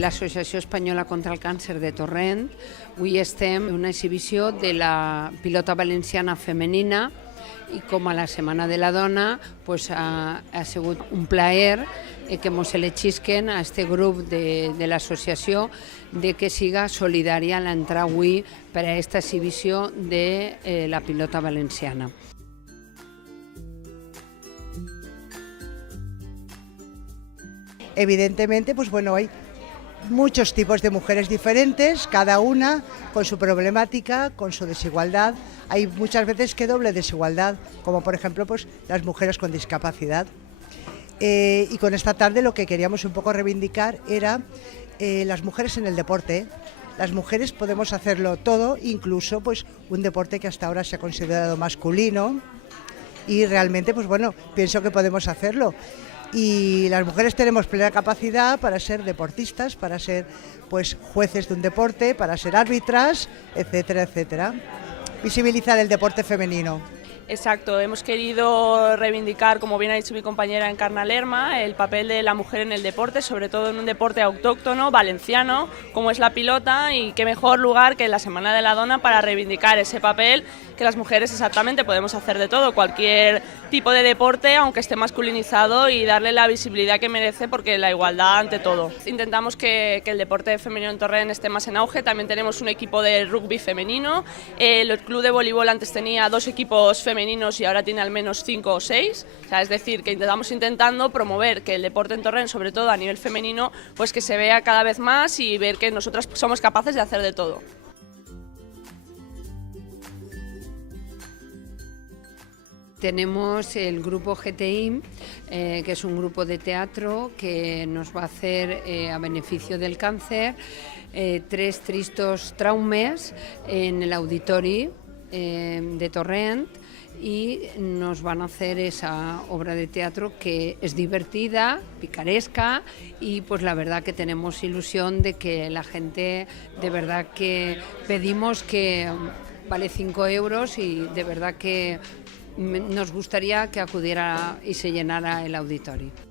l'Associació Espanyola contra el Càncer de Torrent. Avui estem en una exhibició de la pilota valenciana femenina i com a la Setmana de la Dona pues, ha sigut un plaer que ens elegisquen a este grup de l'associació de que siga solidària l'entrar avui per a aquesta exhibició de la pilota valenciana. Evidentemente, pues bueno, hay muchos tipos de mujeres diferentes, cada una con su problemática, con su desigualdad. Hay muchas veces que doble desigualdad, como por ejemplo pues, las mujeres con discapacidad. Y con esta tarde lo que queríamos un poco reivindicar era las mujeres en el deporte. Las mujeres podemos hacerlo todo, incluso pues, un deporte que hasta ahora se ha considerado masculino, y realmente pues bueno, pienso que podemos hacerlo. Y las mujeres tenemos plena capacidad para ser deportistas, para ser pues, jueces de un deporte, para ser árbitras, etcétera, etcétera. Visibilizar el deporte femenino. Exacto, hemos querido reivindicar, como bien ha dicho mi compañera Encarna Lerma, el papel de la mujer en el deporte, sobre todo en un deporte autóctono, valenciano, como es la pilota, y qué mejor lugar que la Semana de la Dona para reivindicar ese papel que las mujeres exactamente podemos hacer de todo, cualquier tipo de deporte, aunque esté masculinizado, y darle la visibilidad que merece, porque la igualdad ante todo. Intentamos que el deporte femenino en Torrent esté más en auge. También tenemos un equipo de rugby femenino, el club de voleibol antes tenía 2 equipos femeninos y ahora tiene al menos 5 o 6, o sea, es decir, que estamos intentando promover que el deporte en Torrent, sobre todo a nivel femenino, pues que se vea cada vez más y ver que nosotras somos capaces de hacer de todo. Tenemos el grupo GTI, que es un grupo de teatro que nos va a hacer, a beneficio del cáncer, 3 tristos traumes en el auditori de Torrent, y nos van a hacer esa obra de teatro que es divertida, picaresca, y pues la verdad que tenemos ilusión de que la gente, de verdad que pedimos que vale 5 euros y de verdad que nos gustaría que acudiera y se llenara el auditorio.